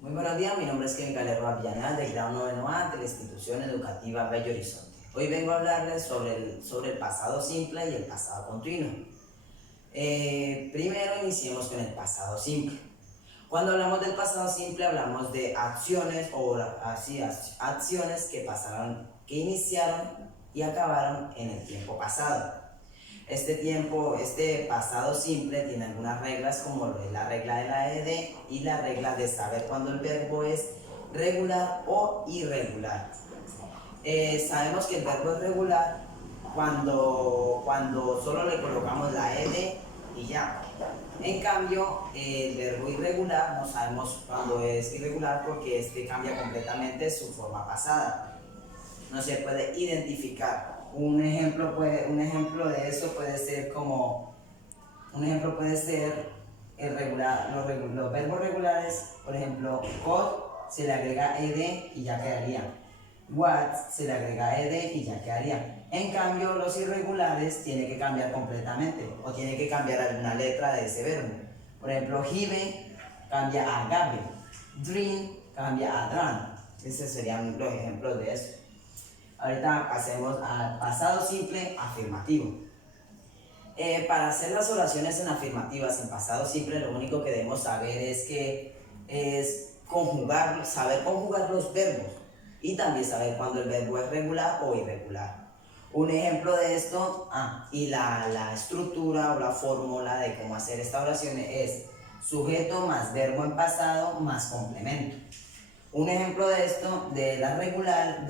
Muy buenos días, mi nombre es Kevin Calero Villanal del grado 9A de la institución educativa Bello Horizonte. Hoy vengo a hablarles sobre el pasado simple y el pasado continuo. Primero iniciemos con el pasado simple. Cuando hablamos del pasado simple hablamos de acciones acciones que pasaron, que iniciaron y acabaron en el tiempo pasado. Este pasado simple tiene algunas reglas como lo es la regla de la ED y la regla de saber cuándo el verbo es regular o irregular. Sabemos que el verbo es regular cuando solo le colocamos la ED y ya. En cambio, el verbo irregular no sabemos cuándo es irregular porque este cambia completamente su forma pasada. No se puede identificar. Un ejemplo de eso puede ser los verbos regulares, por ejemplo, got se le agrega ed y ya quedaría. What se le agrega ed y ya quedaría. En cambio, los irregulares tiene que cambiar completamente o tiene que cambiar alguna letra de ese verbo. Por ejemplo, give cambia a gabe, drink cambia a dran. Esos serían los ejemplos de eso. Ahorita pasemos al pasado simple afirmativo. Para hacer las oraciones en afirmativas en pasado simple, lo único que debemos saber es saber conjugar los verbos y también saber cuándo el verbo es regular o irregular. Un ejemplo de esto, y la estructura o la fórmula de cómo hacer esta oración es sujeto más verbo en pasado más complemento. Un ejemplo de esto, de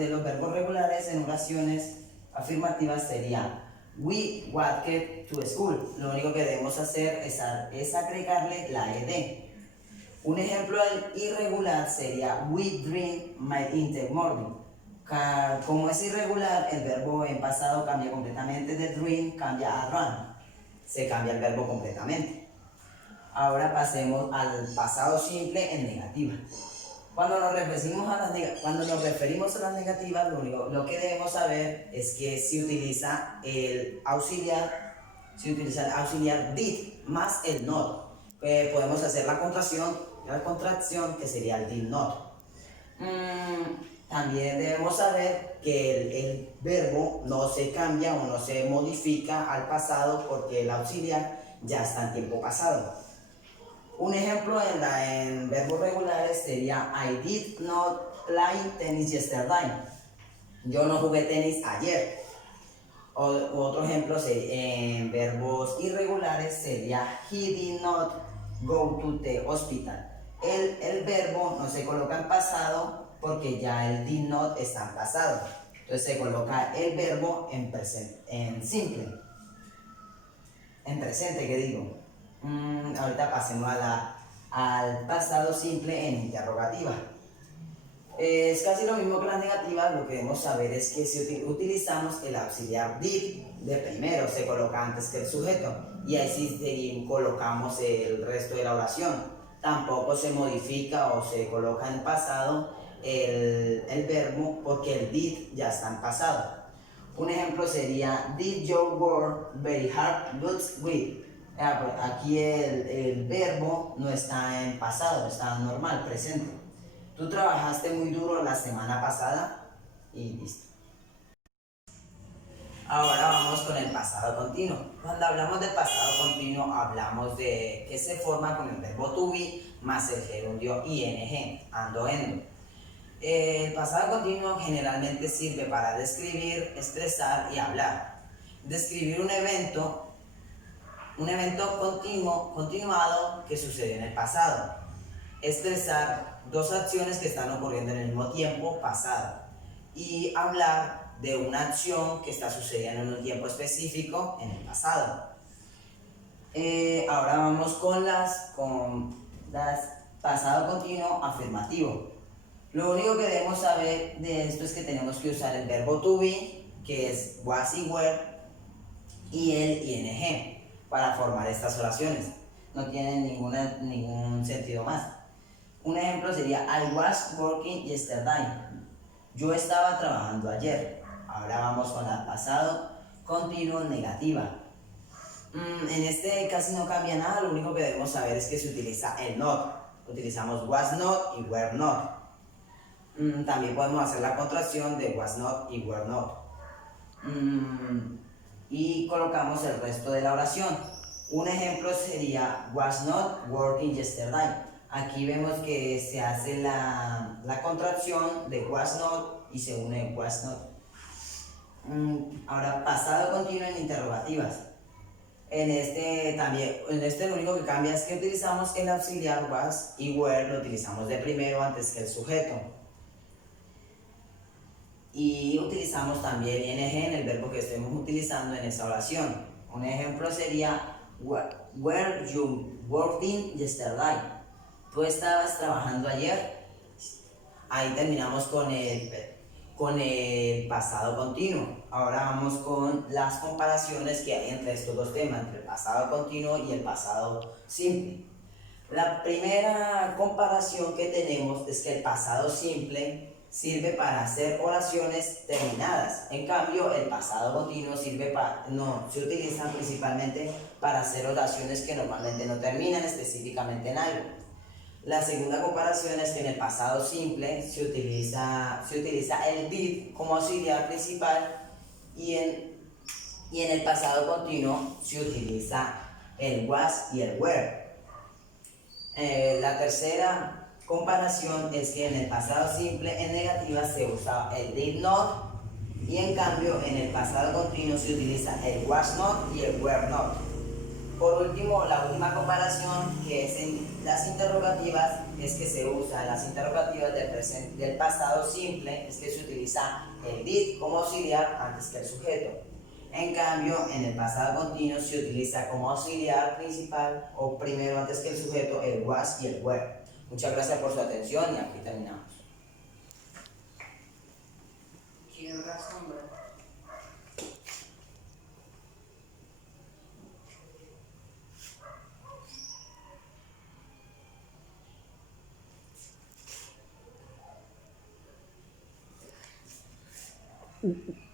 los verbos regulares en oraciones afirmativas sería we walked to school. Lo único que debemos hacer es agregarle la ed. Un ejemplo del irregular sería we drink my in the morning. Como es irregular, el verbo en pasado cambia completamente de drink, cambia a run. Se cambia el verbo completamente. Ahora pasemos al pasado simple en negativa. Cuando nos referimos a las negativas, lo que debemos saber es que se utiliza el auxiliar did más el not. Podemos hacer la contracción que sería el did not. También debemos saber que el verbo no se cambia o no se modifica al pasado porque el auxiliar ya está en tiempo pasado. Un ejemplo en verbos regulares sería I did not play tennis yesterday. Yo no jugué tenis ayer. Otro ejemplo en verbos irregulares sería he did not go to the hospital. El verbo no se coloca en pasado porque ya el did not está en pasado. Entonces se coloca el verbo en simple. En presente, ¿qué digo? Ahorita pasemos al pasado simple en interrogativa. Es casi lo mismo que las negativas. Lo que debemos saber es que si utilizamos el auxiliar did de primero, se coloca antes que el sujeto y ahí sí colocamos el resto de la oración. Tampoco se modifica o se coloca en pasado el verbo porque el did ya está en pasado. Un ejemplo sería did your work very hard looks with. Aquí el verbo no está en pasado, está normal, presente. Tú trabajaste muy duro la semana pasada y listo. Ahora vamos con el pasado continuo. Cuando hablamos del pasado continuo hablamos de que se forma con el verbo to be más el gerundio ing, ando, endo. El pasado continuo generalmente sirve para describir, expresar y hablar. Describir un evento continuado que sucedió en el pasado. Expresar dos acciones que están ocurriendo en el mismo tiempo pasado. Y hablar de una acción que está sucediendo en un tiempo específico en el pasado. Ahora vamos con las pasado continuo afirmativo. Lo único que debemos saber de esto es que tenemos que usar el verbo to be, que es was y were, y el ing para formar estas oraciones. No tienen ningún sentido más. Un ejemplo sería I was working yesterday. Yo estaba trabajando ayer. Ahora vamos con el pasado continuo negativa. En este casi no cambia nada. Lo único que debemos saber es que se utiliza el not utilizamos was not y were not. También podemos hacer la contracción de was not y were not. Y colocamos el resto de la oración. Un ejemplo sería was not working yesterday. Aquí vemos que se hace la contracción de was not y se une was not. Ahora, pasado continuo en interrogativas. En este lo único que cambia es que utilizamos el auxiliar was y were lo utilizamos de primero antes que el sujeto. Y utilizamos también ing en el verbo que estemos utilizando en esa oración. Un ejemplo sería were you working yesterday? ¿Tú estabas trabajando ayer? Ahí terminamos con el pasado continuo. Ahora vamos con las comparaciones que hay entre estos dos temas, entre el pasado continuo y el pasado simple. La primera comparación que tenemos es que el pasado simple sirve para hacer oraciones terminadas. En cambio, el pasado continuo se utiliza principalmente para hacer oraciones que normalmente no terminan específicamente en algo. La segunda comparación es que en el pasado simple se utiliza el did como auxiliar principal y en el pasado continuo se utiliza el was y el were. La tercera comparación es que en el pasado simple en negativa se usa el did not y en cambio en el pasado continuo se utiliza el was not y el were not. Por último, la última comparación que es en las interrogativas es que se usa en las interrogativas del pasado simple, es que se utiliza el did como auxiliar antes que el sujeto. En cambio, en el pasado continuo se utiliza como auxiliar principal o primero antes que el sujeto el was y el were. Muchas gracias por su atención y aquí terminamos. Tienes razón, ¿verdad? Mm-hmm.